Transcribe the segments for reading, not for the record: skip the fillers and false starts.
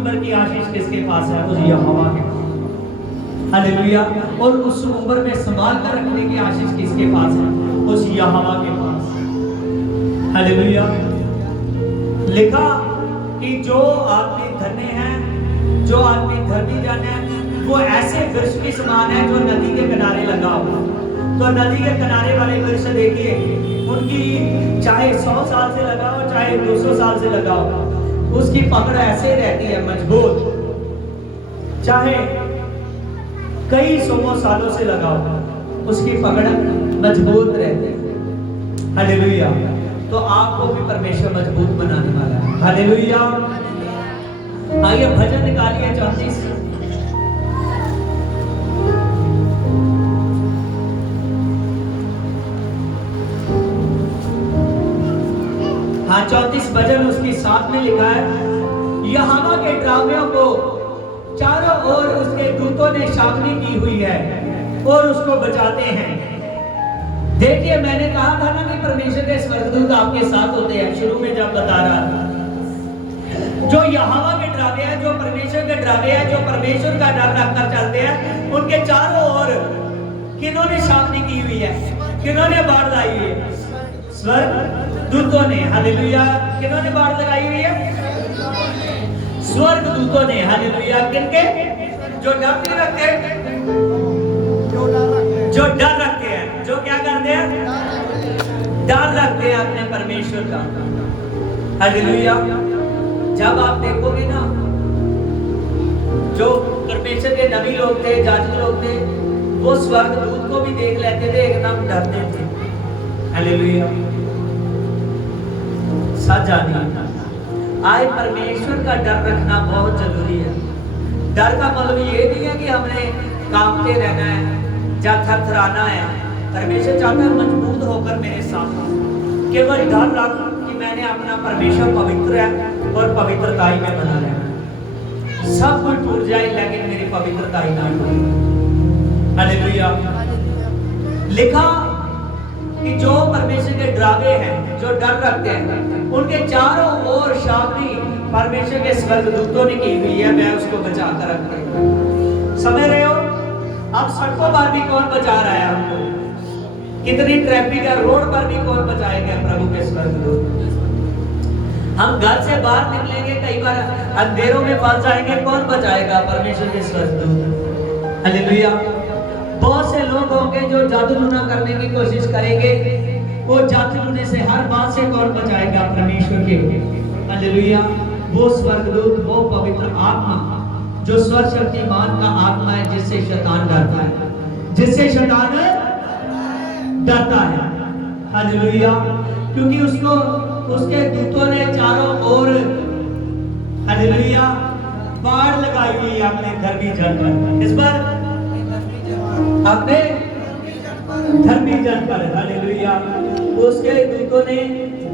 उम्र की आशीष किसके पास है? उस यहोवा के पास। हालेलुया। और उस उम्र में संभाल कर रखने की आशीष किसके पास है? उस यहोवा के पास। हालेलुया। लिखा कि जो आदमी धन्य है, जो आदमी धर्मी जन है, वो ऐसे वृक्ष के समान है जो नदी के किनारे लगा हुआ। तो नदी के किनारे वाले वृक्ष देखिए, उनकी चाहे 100 साल से लगा हो, चाहे 200 साल से लगा हो, उसकी पकड़ ऐसे रहती है मजबूत। चाहे कई 100 सालों से लगा हो, उसकी पकड़ मजबूत रहती है। हालेलुया। तो आपको भी परमेश्वर मजबूत बनाने वाला है। हालेलुया। आइए भजन निकालिए 34। हाँ, 34 भजन उसकी 7 में लिखा है, यहोवा के ड्रामियों को चारों ओर उसके दूतों ने छावनी की हुई है और उसको बचाते हैं। देखिए, मैंने कहा था ना कि परमेश्वर के स्वर्गदूत आपके साथ होते हैं, शुरू में जब बता रहा था। जो यहोवा के ड्रामे हैं, जो परमेश्वर के ड्रामे हैं, जो परमेश्वर का डर रखकर चलते हैं, उनके चारों ओर किन्होंने छावनी की हुई है? किन्होंने बाढ़ लाई हुई है? स्वर्गदूतों ने। हालेलुया। किन्होंने बाढ़ लगाई हुई है? स्वर्गदूतों ने। हालेलुया। किनके? जो डर नहीं रखते, जो डर रखते हैं, जो क्या करते हैं? डर रखते हैं अपने परमेश्वर का। हालेलुया। जब आप देखोगे ना, जो परमेश्वर के नबी लोग थे, जाजक लोग थे, वो स्वर्गदूत को भी देख लेते थे, एकदम डरते थे। हालेलुया। सच जानिए, आज परमेश्वर का डर रखना बहुत जरूरी है। डर का मतलब ये नहीं है कि हमने कांपते रहना है या थरथराना है। परमेश्वर चाहता है मजबूत होकर मेरे साथ, केवल डर रख कि मैंने अपना परमेश्वर पवित्र है और पवित्रताई में बना रहना। सब कुछ टूट जाए लेकिन मेरी पवित्रताई ना टूटे। हालेलुया। लिखा कि जो परमेश्वर के डरावे हैं, जो डर रखते हैं, उनके चारों ओर छावनी परमेश्वर के स्वर्गदूतों ने की हुई है, मैं उसको बचा कर रखे। समझ रहे हो? अब सड़कों पर भी कौन बचा रहा है हमको? कितनी ट्रैफिक है, रोड पर भी कौन बचाएगा? प्रभु के स्वर्गदूत। हम घर से बाहर निकलेंगे, कई बार अंधेरों में फंस जाएंगे, कौन बचाएगा? परमेश्वर के स्वर्गदूत। हालेलुया। बहुत से लोग होंगे जो जादू टोना करने की कोशिश करेंगे, वो जादू टोने से हर बात से कौन बचाएगा? परमेश्वर के। हालेलुया। वो स्वर्गदूत, वो पवित्र आत्मा जो सर्वशक्तिमान का आत्मा है, जिससे शैतान डरता है, जिससे शैतान डरता है। हालेलुया। क्योंकि उसको उसके दूतों ने चारों ओर, हालेलुया, बाढ़ लगाई हुई है अपने धर्मी जन पर। इस पर अपने धर्मी जन पर। हालेलुया। उसके दूतों ने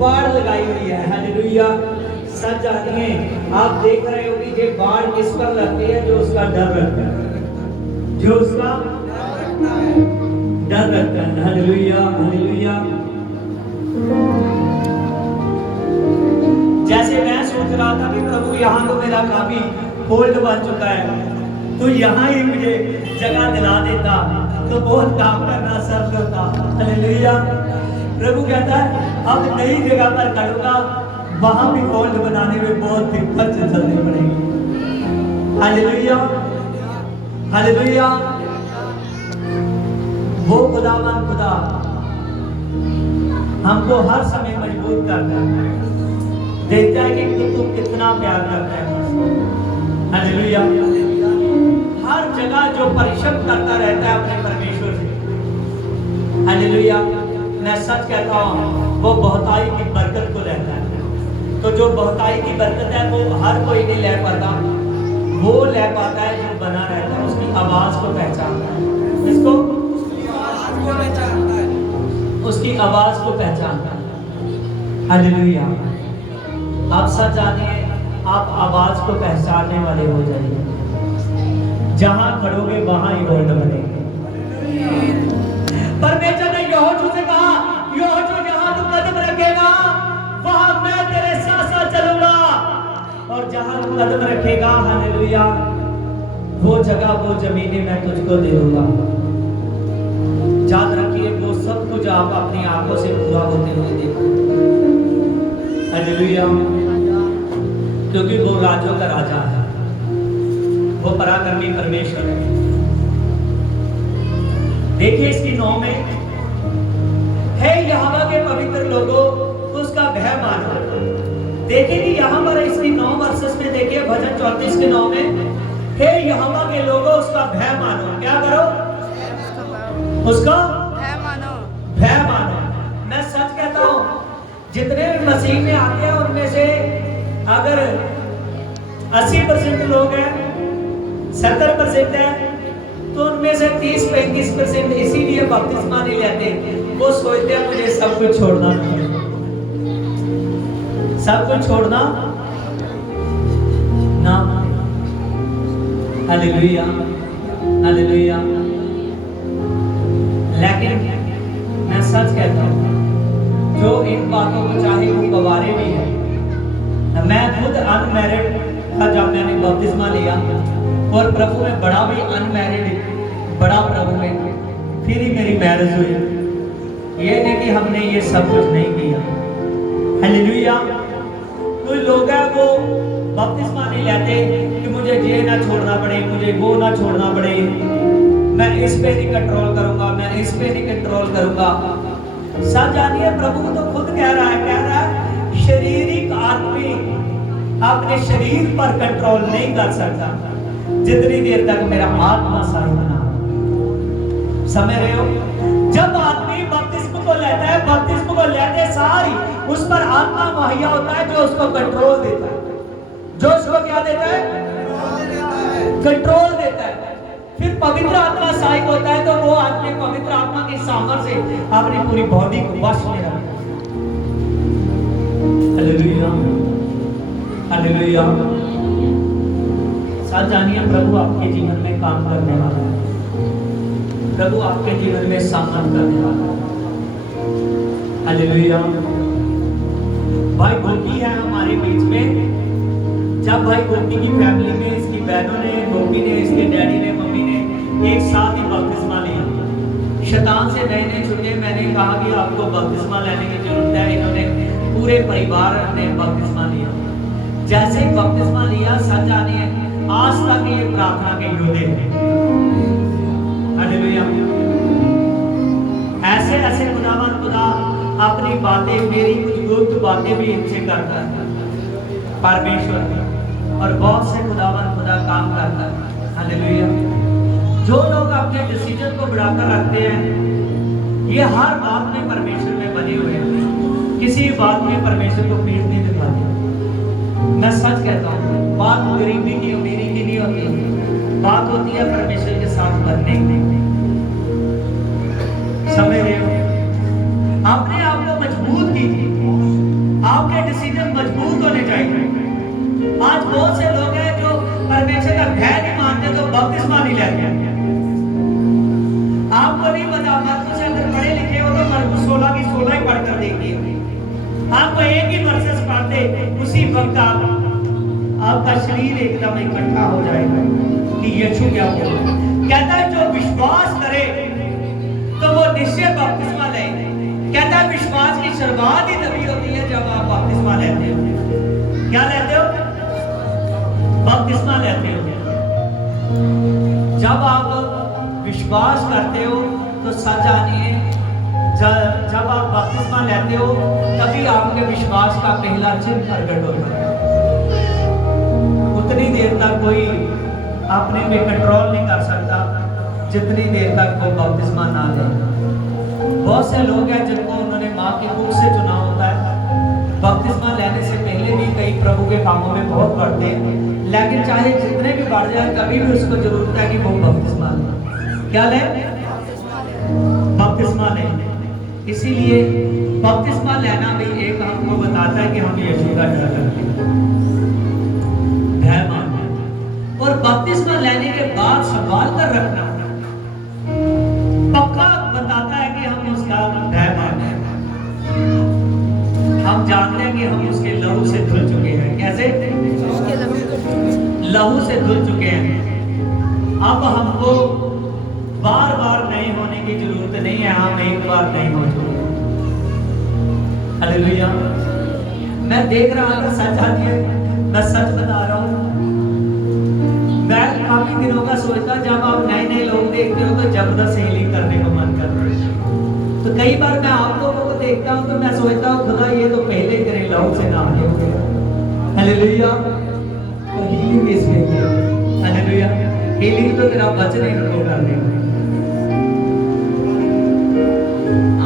बाढ़ लगाई हुई है। हालेलुया। सच जानिए, आप देख रहे हो कि ये बाढ़ किस पर लगती है? जो उसका डर रखता है, जो उसका डर रखता है। हालेलुया। हालेलुया। जैसे मैं सोच रहा था कि प्रभु यहाँ तो मेरा काफी होल्ड बन चुका है, तो यहाँ ही मुझे जगह दिला देता तो बहुत काम करना सरल होता। हालेलुया। प्रभु कहता है अब नई जगह पर खड़ूंगा, वहां भी होल्ड बनाने में बहुत दिक्कत से चलनी पड़ेगी। हालेलुया। हालेलुया। वो खुदावन खुदा हमको हर समय मजबूत करता है, देखता है कि तू कितना प्यार करता है। हालेलुया। हर जगह जो परिश्रम करता रहता है अपने परमेश्वर से। हालेलुया। मैं सच कहता हूँ, वो बहुताई की बरकत को लेता है। तो जो बहुताई की बरकत है वो हर कोई नहीं ले पाता, वो ले पाता है जो बना रहता है, उसकी आवाज को पहचानता है। इसको उसकी आवाज को पहचानता है। हालेलुया। आप सच जानिए, आप आवाज को पहचानने वाले हो जाइए। जहां खड़ोगे वहां ही होल्ड बनेंगे। परमेश्वर ने यहोशू से कहा, यहोशू जहां तू कदम रखेगा वहां मैं तेरे साथ साथ चलूंगा। और जहां कदम रखेगा, हालेलुया, वो जगह, वो जमीनें मैं तुझको दे दूंगा। याद रखिए, वो सब कुछ आप अपनी आंखों से पूरा होते हुए देखो। हालेलुया, क्योंकि वो राजों का राजा है, वो पराक्रमी परमेश्वर है। देखिए इसकी 9 में है, यहोवा के पवित्र लोगों उसका भय मानो। देखिए कि यहाँ पर इसकी 9 वर्सेस में देखिए, भजन 34 के 9 में, हे यहोवा के लोगों उसका भय मानो। क्या करो? उसका भय मानो, भय मानो। मैं सच कहता हूं, जितने भी मसीह में आते हैं उनमें से अगर 80% लोग हैं, 70% है, तो उनमें से 30-35% इसीलिए बपतिस्मा नहीं लेते। वो सोचते हैं मुझे सब कुछ छोड़ना है, सब कुछ छोड़ना ना। Hallelujah, hallelujah. लेकिन मैं सच कहता हूं, जो इन बातों को चाहे वो गवारे भी है। मैं खुद अनमैरिड था जब मैंने बपतिस्मा लिया, और प्रभु में बड़ा भी अनमैरिड, बड़ा प्रभु में, फिर ही मेरी मैरिज हुई। ये नहीं कि हमने ये सब कुछ नहीं किया। हालेलुया। कोई लोग हैं वो बपतिस्मा नहीं लेते कि मुझे ये ना छोड़ना पड़े, मुझे वो ना छोड़ना पड़े, मैं इस पे नहीं कंट्रोल करूंगा, मैं इस पे नहीं कंट्रोल करूंगा। सच जानिए, प्रभु तो खुद कह रहा है शारीरिक आदमी अपने शरीर पर कंट्रोल नहीं कर सकता जितनी देर तक मेरा आत्मा साहिब ना। समझ रहे हो? जब आदमी बपतिस्म को लेता है, बपतिस्म को लेते सारी उस पर आत्मा मुहैया होता है जो उसको कंट्रोल देता है, जो उसको क्या देता है? कंट्रोल देता है। फिर पवित्र आत्मा सहायक होता है, तो वो आदमी पवित्र आत्मा की सामर्थ्य से अपनी पूरी बॉडी को वश में रखता है। Hallelujah, hallelujah. साथ जानिए, प्रभु आपके जीवन में काम करने वाला है, प्रभु आपके जीवन में सामना करने वाला है। हालेलुया। भाई गोपी है हमारे बीच में। जब भाई गोपी की फैमिली में इसकी बहनों ने, गोपी ने, इसके डैडी ने, मम्मी ने एक साथ ही बपतिस्मा लिया। शैतान से नए छुटे, मैंने कहा कि आपको बपतिस्मा लेने की जरूरत है। इन्होंने पूरे परिवार ने बपतिस्मा लिया। जैसे ही बपतिस्मा लिया, सच जानिए, आज तक ये प्रार्थना के योद्धे हैं। हालेलुया। ऐसे ऐसे खुदावन खुदा अपनी बातें, मेरी कुछ गुप्त बातें भी इनसे करता है परमेश्वर, और बहुत से खुदावन खुदा काम करता है। हालेलुया। जो लोग अपने डिसीजन को बढ़ाकर रखते हैं, ये हर बात में परमेश्वर में बने हुए हैं, किसी बात में परमेश्वर को पीठ नहीं दिखाते। मैं सच कहता हूँ, बात गरीबी की, अमीरी की नहीं होती, बात होती है परमेश्वर के साथ बनने की। समझ रहे हो? अपने आप को मजबूत कीजिए, आपके डिसीजन मजबूत होने चाहिए। आज बहुत से लोग हैं जो परमेश्वर का भय नहीं मानते, तो बपतिस्मा नहीं लेते। आपको नहीं पता, मरकुस से अगर पढ़े लिखे हो तो मरकुस 16 की 16 ही पढ़कर देखिए। आपको एक ही वर्सेस पढ़ते, उसी वक्त आपका शरीर एकदम इकट्ठा हो जाएगा कि यीशु क्या बोल रहा है। कहता है जो विश्वास करे तो वो निश्चय बपतिस्मा ले। कहता है विश्वास की शुरुआत ही तभी होती है जब आप बपतिस्मा लेते हो। क्या लेते हो? बपतिस्मा लेते हो। जब आप विश्वास करते हो तो सच जानिए, जब आप बपतिस्मा लेते हो तभी आपके विश्वास का पहला चिन्ह प्रकट होता है। उतनी देर तक कोई अपने पे कंट्रोल नहीं कर सकता जितनी देर तक वो बपतिस्मा ना ले। बहुत से लोग हैं जिनको उन्होंने माँ की कुख से चुना होता है, बपतिस्मा लेने से पहले भी कई प्रभु के कामों में बहुत बढ़ते हैं, लेकिन चाहे जितने भी बढ़ जाए कभी भी उसको जरूरत है कि वो बपतिस्मा ले। क्या ले? बपतिस्मा ले। इसीलिए बपतिस्मा लेना भी एक हमको बताता है कि हम यीशु का डर रखते हैं, भय मानते हैं। और बपतिस्मा लेने के बाद संभाल कर रखना पक्का बताता है कि हम उसका भय मानते हैं। हम जानते हैं कि हम उसके लहू से धुल चुके हैं। कैसे? कैसे? लहू से धुल चुके हैं। अब हमको बार बार नहीं होने की जरूरत नहीं है, हम एक बार नहीं हो चुके। हालेलुया। मैं देख रहा था, सच आती है, मैं सच बता रहा हूँ। मैं काफी दिनों का सोचता, जब आप नए नए लोग देखते हो तो जबरदस्त हीलिंग करने को मन करता है। तो कई बार मैं आप लोगों को देखता हूँ तो मैं सोचता हूँ, खुदा ये तो पहले तेरे लहू से नहाए होंगे। हालेलुया। तो हीलिंग इसलिए है। हालेलुया। हीलिंग तो तेरा वचन ही उनको कर देगा।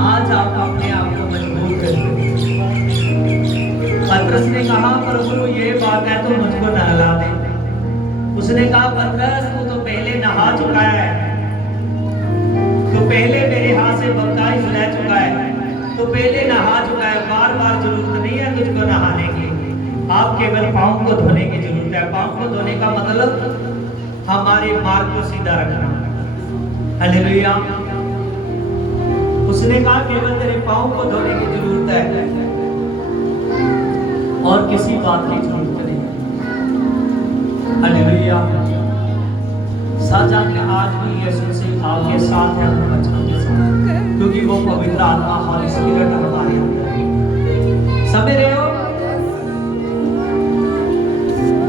आज आप अपने आप को मजबूत करें। पतरस ने कहा, प्रभु ये बात है तो मुझको नहला दे। उसने कहा, पतरस तू तो पहले नहा चुका है, तो पहले मेरे हाथ से बपतिस्मा ले चुका है, तो पहले नहा चुका है, बार बार जरूरत नहीं है तुझको नहाने की। आप केवल पाँव को धोने की जरूरत है। पाँव को धोने का मतलब हमारे मार्ग को सीधा रखना। हालेलुया। उसने कहा केवल तेरे पाँव को धोने की जरूरत है और किसी बात की जरूरत नहीं। हालेलुया। साथ में आज भी यीशु से आपके साथ है, अपने बच्चों के साथ, क्योंकि वो पवित्र आत्मा हॉली स्पिरिट हमारे अंदर है। समझ रहे हो?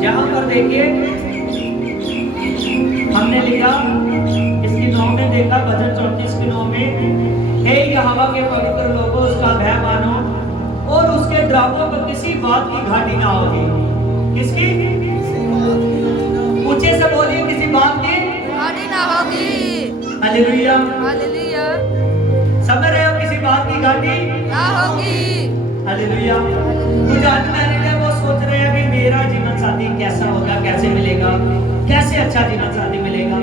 यहाँ पर देखिए, हमने लिखा इसकी 9 में देखा, भजन 34 की 9 में, हे यहोवा के पवित्र लोगों उसका भय मानो और उसके डरावों को किसी बात की घाटी ना होगी। किसकी? ऊंचे से बोलिए, किसी बात की घाटी ना होगी। हालेलुया। हालेलुया। समझ रहे हो? किसी बात की घाटी ना होगी। हालेलुया। कुछ आदमी है वो सोच रहे हैं कि मेरा जीवन साथी कैसा होगा, कैसे मिलेगा, कैसे अच्छा जीवन साथी मिलेगा।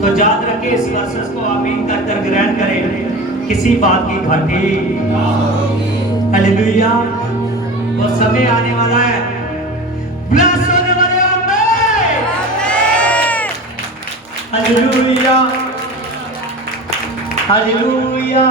तो याद रखें, इस वर्षस को आमीन कर ग्रहण करें, किसी बात की घाटी ना होगी। हालेलुया। वो समय आने वाला है, ब्लेस होने वाले आमीन। हालेलुया। हालेलुया।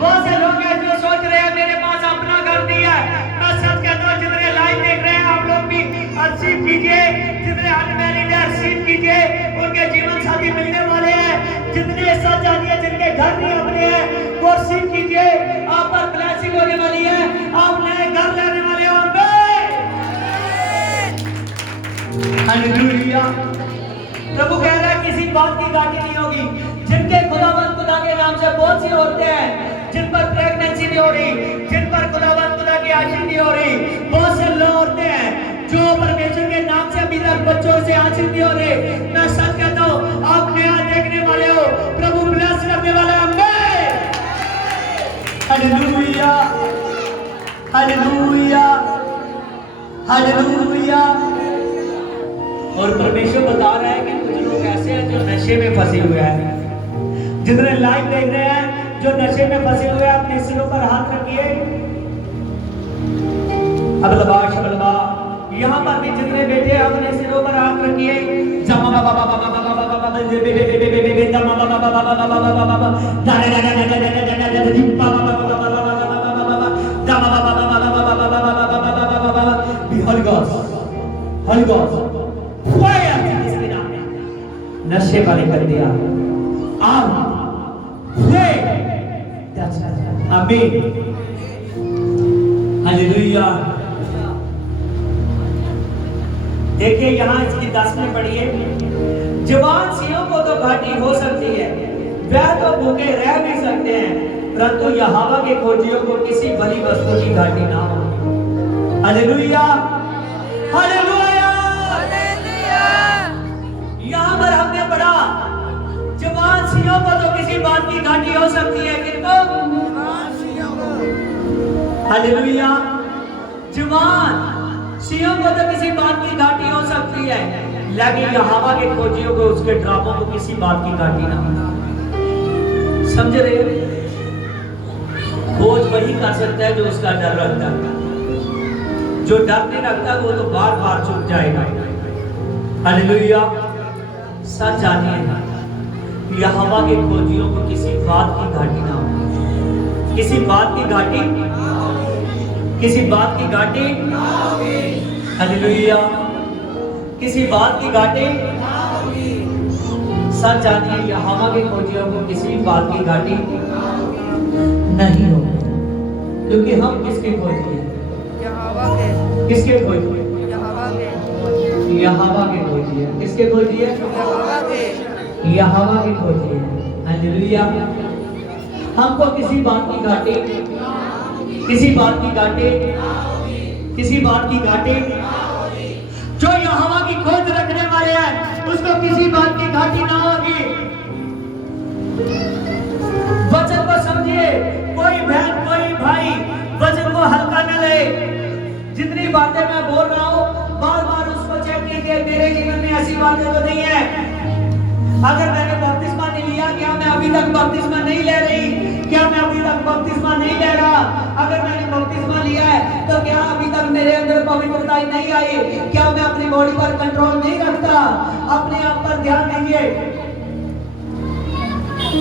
बहुत से लोग हैं जो सोच रहे हैं मेरे पास अपना घर नहीं है। मैं सच कहता हूं, जितने लाइव देख रहे हैं आप लोग भी रिसीव कीजिए, जितने अनमैरिड है रिसीव कीजिए, उनके जीवन साथी मिलने वाले हैं। जितने सच जाती है, जिनके घर नहीं अपने हैं, वो रिसीव कीजिए, आप पर ब्लेसिंग होने वाली है, आप नए घर लेने वाले हो। हालेलुया। प्रभु कह रहा है किसी बात की घाटी नहीं होगी। जिनके खुदावंद खुदा के नाम से बहुत सी औरतें हैं जिन पर प्रेगनेंसी नहीं हो रही, जिन पर खुदावंद खुदा की आशीष नहीं हो रही, बहुत से लोग औरतें हैं जो परमेश्वर के नाम से अभी तक बच्चों से आशीष नहीं हो रहे। मैं सच कहता हूँ, आप नया देखने वाले हो, प्रभु ब्लेस करने वाला है। हालेलुया। हालेलुया। हालेलुया। और परमेश्वर बता रहा है कि कुछ लोग ऐसे हैं जो नशे में फंसे हुए हैं। जितने लाइव देख रहे हैं जो नशे में फंसे हुए हैं, अपने सिरों पर हाथ रखिए। अब लबाश बलबा, यहाँ पर भी जितने बैठे हैं अपने सिरों पर हाथ रखिए। Holy Ghost, नशे वाले कर दिया। आमीन। हालेलुया। देखिए यहाँ इसकी 10 में पढ़िए, जवान सियों को तो घाटी हो सकती है, वह तो भूखे रह भी सकते हैं, परंतु यहोवा के खोजियों को किसी भली वस्तु की घाटी ना हो। हालेलुया। हालेलुया। यहाँ पर हमने पढ़ा, जवान सियों को तो किसी बात की घाटी हो सकती है। किनको? हालेलुया। जवान सियों को तो किसी बात की घाटी हो सकती है, लेकिन यहोवा के खोजियों को, उसके ड्रामों को किसी बात की घाटी ना हो। समझ रहे हो? खोज वही कर सकता है जो उसका डर रखता है। जो डर नहीं रखता वो तो बार बार चुप जाएगा। हालेलुया। सच जानिए, यहोवा के खोजियों को किसी बात की घाटी ना हो। किसी बात की घाटी, किसी बात की घाटी। हालेलुया। किसी बात की घाटी सच जानिए, यहोवा के खोजियों को किसी बात की घाटी नहीं होगी, क्योंकि हम किसके खोजी हैं? किसके खोजी हैं? यहोवा के खोजी है। किसके खोजी है? यहोवा के खोजी है। हालेलुया। हमको किसी बात की घाटी, किसी बात की घाटी, किसी बात की घाटी, जो यहोवा की खोज रखने वाले हैं उसको किसी बात की घाटी ना होगी। वचन को समझिए, कोई बहन कोई भाई वचन को हल्का न ले। जितनी बातें मैं बोल रहा हूं बार बार उसको चेक कीजिए, मेरे जीवन में ऐसी बातें तो नहीं है। अगर मैंने बपतिस्मा नहीं लिया, क्या मैं अभी तक बपतिस्मा नहीं ले रही? क्या मैं अभी तक बपतिस्मा नहीं ले रहा? अगर मैंने बपतिस्मा लिया है तो क्या अभी तक मेरे अंदर पवित्रता नहीं आई? क्या मैं अपनी बॉडी पर कंट्रोल नहीं रखता? अपने आप पर ध्यान दीजिए।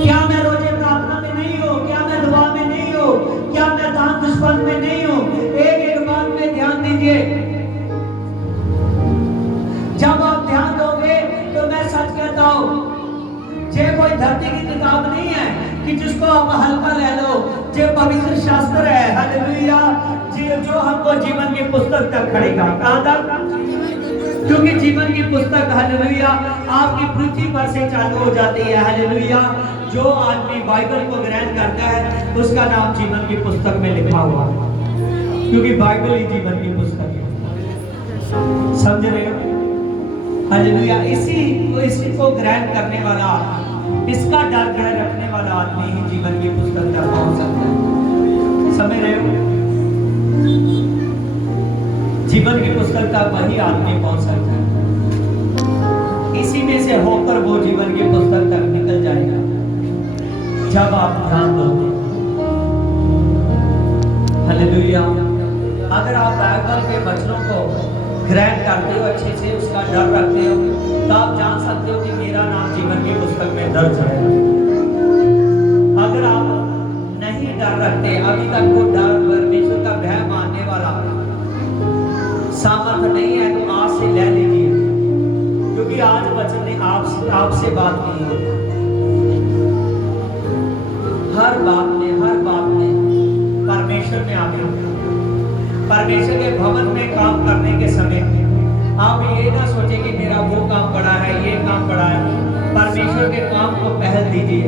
क्या मैं रोजे प्रार्थना में नहीं हूँ? क्या मैं दुआ में नहीं हूँ? क्या मैं दान दुश्मन में नहीं हूँ? एक एक बात में ध्यान दीजिए। जब आप ध्यान दोगे तो मैं सच कहता हूँ, ये कोई धरती की किताब नहीं है कि जिसको आप हल्का ले लो। ये पवित्र शास्त्र है। हालेलुया। जो हमको जीवन की पुस्तक तक खड़ेगा। कहां तक? क्योंकि जीवन की पुस्तक, हालेलुया, आपकी पृथ्वी पर से चालू हो जाती है। हालेलुया। जो आदमी बाइबल को ग्रहण करता है उसका नाम जीवन की पुस्तक में लिखा हुआ है, क्योंकि बाइबल ही जीवन की पुस्तक है। समझ रहे हो? हालेलुया। इसी को ग्रहण करने वाला, इसका डर ग्रहण रखने वाला आदमी ही जीवन की पुस्तक तक पहुंच सकता है। समझ रहे हो? जीवन की पुस्तक तक वही आदमी पहुंच सकता है। इसी में से होकर वो जीवन की पुस्तक तक निकल जाएगा जब आप ध्यान दोगे। हालेलुया। अगर आप बाइबल के वचनों को ग्रहण करते हो, अच्छे से उसका डर रखते हो, तो आप जान सकते हो कि मेरा नाम जीवन की पुस्तक में दर्ज है। अगर आप नहीं डर रखते, अभी तक वो डर, परमेश्वर का भय मानने वाला सामर्थ्य नहीं है, तो आज से ले लीजिए, क्योंकि आज वचन ने आपसे बात की है। हर बात में परमेश्वर में आगे, परमेश्वर के भवन में काम करने के समय आप ये ना सोचें कि मेरा वो काम बड़ा है, ये काम बड़ा है। परमेश्वर के काम को पहल दीजिए।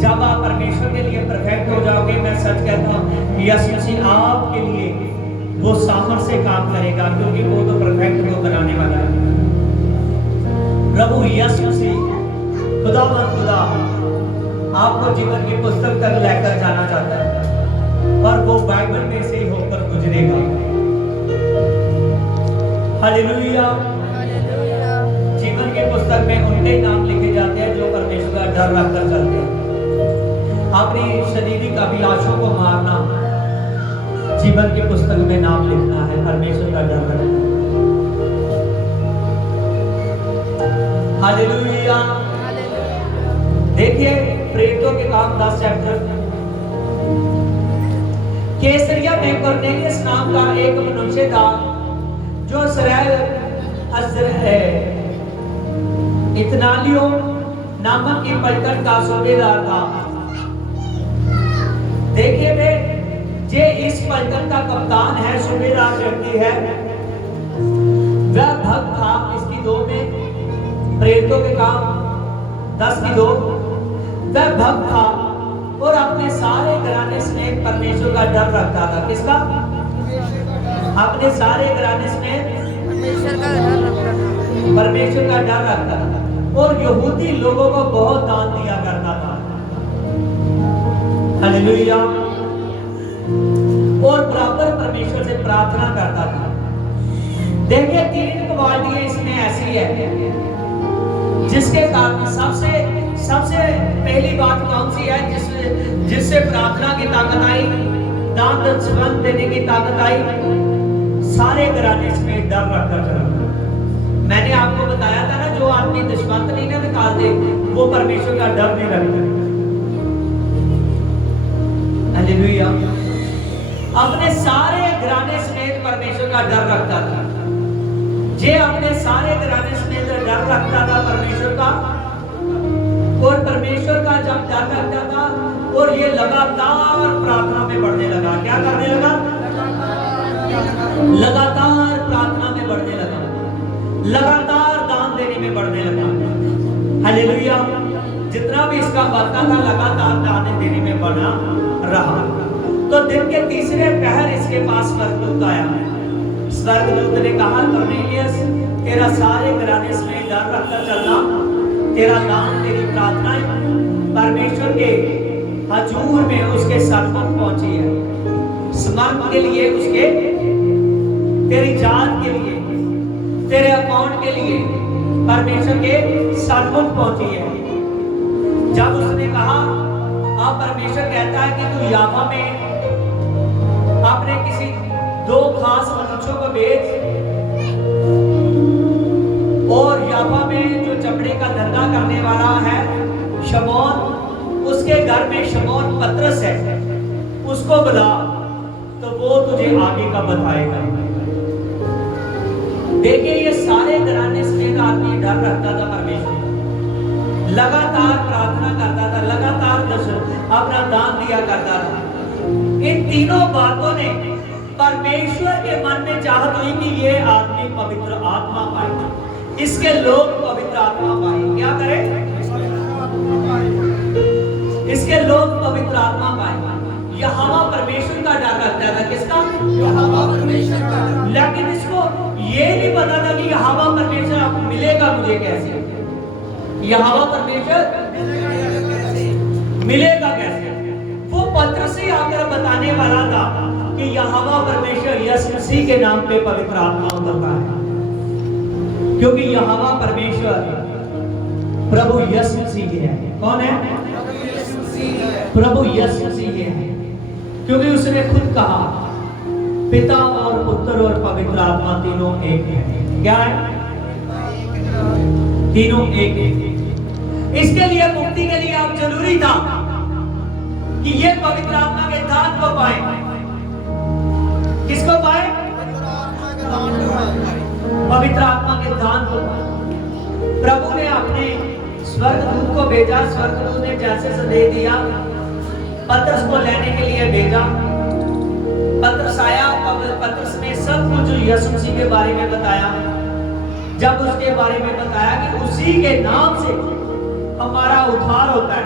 जब आप परमेश्वर के लिए परफेक्ट हो जाओगे, मैं सच कहता हूँ, यीशु मसीह आपके लिए वो सामर्थ से काम करेगा, क्योंकि वो तो परफेक्ट को कराने वाला है। प्रभु यीशु मसीह खुदा आपको जीवन की पुस्तक तक लेकर जाना चाहता है, और वो बाइबल में से ही होकर गुजरेगा। हालेलुया। जीवन की पुस्तक में उनके नाम लिखे जाते हैं जो परमेश्वर का डर रखकर चलते हैं। अपनी शारीरिक अभिलाषों को मारना, जीवन की पुस्तक में नाम लिखना है, परमेश्वर का डर रखना। हालेलुया। देखिए प्रेरितों के काम 10 चैप्टर। कैसरिया में कुरनेलियस नाम का एक मनुष्य था जो इतनालियो नामक की पलटन का सूबेदार था। देखिए वे जे इस पलटन का कप्तान है, सूबेदार व्यक्ति है, वह भक्त था। इसकी 2 में प्रेरितों के काम 10 की 2, वह भक्त था और अपने सारे घराने समेत परमेश्वर का डर रखता था। किसका? अपने सारे घराने समेत परमेश्वर का डर रखता था, और यहूदी लोगों को बहुत दान दिया करता था। हालेलुया। और बराबर परमेश्वर से प्रार्थना करता था। देखिए 3 क्वालिटियां इसमें ऐसी है जिसके कारण सबसे पहली बात कौन सी है? जिससे प्रार्थना की ताकत आई, दान दक्षिणा देने की ताकत आई, सारे घराने में डर रखकर चला। मैंने आपको बताया था ना, जो आदमी दशमंत नहीं ना निकालते वो परमेश्वर का डर नहीं रखते। हालेलुया। अपने सारे घराने समेत परमेश्वर का डर रखता था, जे अपने सारे घराने समेत डर रखता था परमेश्वर का, और परमेश्वर का जब डर रखता था और ये लगातार प्रार्थना में बढ़ने लगा। क्या करने लगा? लगातार प्रार्थना में बढ़ने लगा, लगातार दान देने में बढ़ने लगा। हालेलुया। जितना भी इसका बढ़ता था लगातार दान देने में बढ़ा रहा। तो दिन के तीसरे पहर इसके पास स्वर्गदूत आया। स्वर्गदूत ने कहा, कर्नेलियस, तेरा सारे घराने समेत डर रखकर चलना, तेरा दान, तेरी प्रार्थनाएं परमेश्वर के हजूर में उसके सन्मुख पहुंची है। स्मरण के लिए, उसके तेरी जात के लिए, तेरे अकाउंट के लिए परमेश्वर के सन्मुख पहुंची है। जब उसने कहा, अब परमेश्वर कहता है कि तू याफा में अपने किसी 2 खास मनुष्यों को भेज, और याफा में जो चमड़े का धंधा करने वाला है शमौन, उसके घर में शमौन पतरस है, उसको बुला, तो वो तुझे आगे का बताएगा। देखिए, ये सारे घराने समेत आदमी डर रखता था परमेश्वर, लगातार प्रार्थना करता था, लगातार अपना दान दिया करता था। इन तीनों बातों ने परमेश्वर के मन में चाहत हुई कि ये आदमी पवित्र आत्मा पाए, इसके लोग पवित्र आत्मा पाए। क्या करें? इसके लोग पवित्र आत्मा पाए। यहोवा परमेश्वर का डर रखता था। किसका? यहोवा परमेश्वर का। लेकिन इसको ये नहीं पता था कि यहोवा परमेश्वर मिलेगा मुझे कैसे, यहोवा परमेश्वर मिलेगा कैसे। वो पतरस ही आकर बताने वाला था कि यहोवा परमेश्वर यीशु मसीह के नाम पे पवित्र आत्मा उतरता है, क्योंकि यहोवा परमेश्वर प्रभु यीशु मसीह है। कौन है? प्रभु यीशु मसीह है, क्योंकि उसने खुद कहा, पिता और पुत्र और पवित्र आत्मा तीनों एक है। क्या है? तीनों एक है। इसके लिए, मुक्ति के लिए आप जरूरी था कि ये पवित्र आत्मा के दान को पाए। किसको पाए? पवित्र आत्मा के दान को पाए। प्रभु ने अपने स्वर्गदूत को भेजा। स्वर्गदूत ने जैसे संदेश दिया, पतरस को लेने के लिए भेजा। पतरस आया, पतरस ने सब कुछ यीशु मसीह के बारे में बताया। जब उसके बारे में बताया कि उसी के नाम से हमारा उद्धार होता है,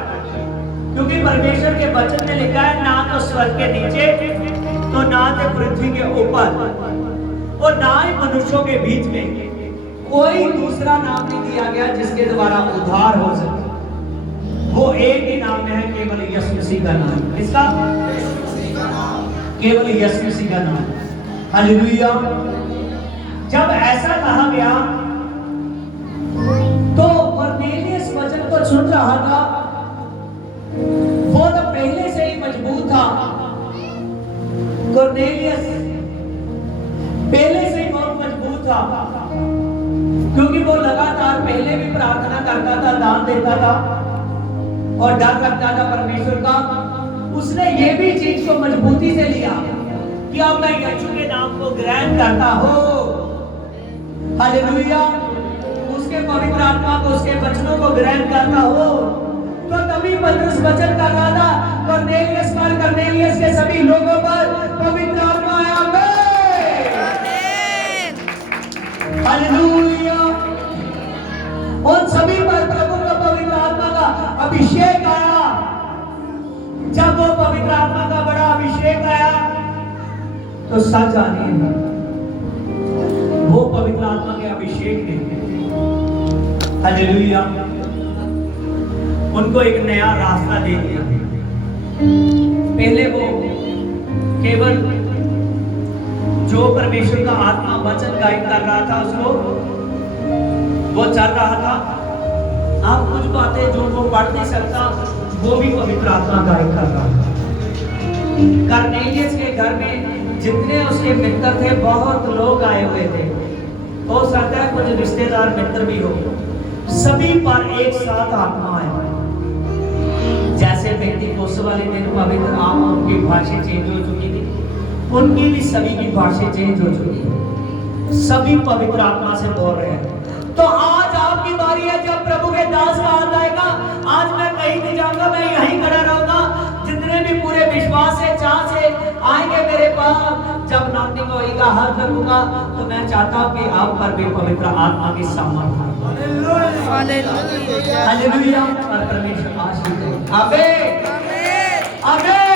क्योंकि परमेश्वर के वचन में लिखा है, ना तो स्वर्ग के नीचे, तो ना तो पृथ्वी के ऊपर, और ना ही मनुष्यों के बीच में कोई दूसरा नाम नहीं दिया गया जिसके द्वारा उद्धार हो सके। वो एक ही नाम है, केवल यीशु मसीह का नाम। किसका? केवल यीशु मसीह का नाम। हालेलुया। जब ऐसा कहा गया तो कर्नेलियस वचन को सुन रहा था। वो तो पहले से ही मजबूत था। कर्नेलियस पहले से ही बहुत मजबूत था, क्योंकि वो लगातार पहले भी प्रार्थना करता था, दान देता था और डर रखता था परमेश्वर का। उसने ये भी चीज को मजबूती से लिया कि अब मैं यीशु के नाम को ग्रहण करता हूं। हालेलुया। उसके पवित्र आत्मा को, उसके वचनों को ग्रहण करता हूं। तो तभी पतरस वचन कर रहा था, कर्नेलियस पर, कर्नेलियस के सभी लोगों पर पवित्र आत्मा आया। हालेलुया। उन सभी पर प्रभु का पवित्र आत्मा का अभिषेक आया। जब वो पवित्र आत्मा का बड़ा अभिषेक आया तो सच जानिए, वो पवित्र आत्मा के अभिषेक ने, हालेलुया, उनको एक नया रास्ता दे दिया। पहले वो केवल जो परमेश्वर का आत्मा वचन गाइड कर रहा था उसको वो चल रहा था। आप कुछ बातें जो वो पढ़ नहीं सकता वो भी पवित्र आत्मा गाइड कर रहा था। कर्नेलियस के घर में जितने उसके मित्र थे, बहुत लोग आए हुए थे। हो सकता है कुछ रिश्तेदार मित्र भी हो। सभी पर एक साथ आत्मा आया। जैसे व्यक्ति कोस वाले दिन पवित्र आत्मा, उनकी भाषा चेंज हो चुकी थी, उनकी भी सभी की भाषा चेंज हो चुकी है, सभी पवित्र आत्मा से बोल रहे हैं। तो आज आपकी बारी है, जब प्रभु के दास का हाथ आएगा, आज मैं कहीं नहीं जाऊंगा, मैं यहीं खड़ा रहूंगा। जितने भी पूरे विश्वास से चाह से आएंगे मेरे पास, जब नाटिंग होगा, हाथ रखूंगा, तो मैं चाहता हूं कि आप पर भी पवित्र आत्मा की सामर्थ आए। हालेलुया। और परमेश्वर आशीष दे। आमीन आमीन।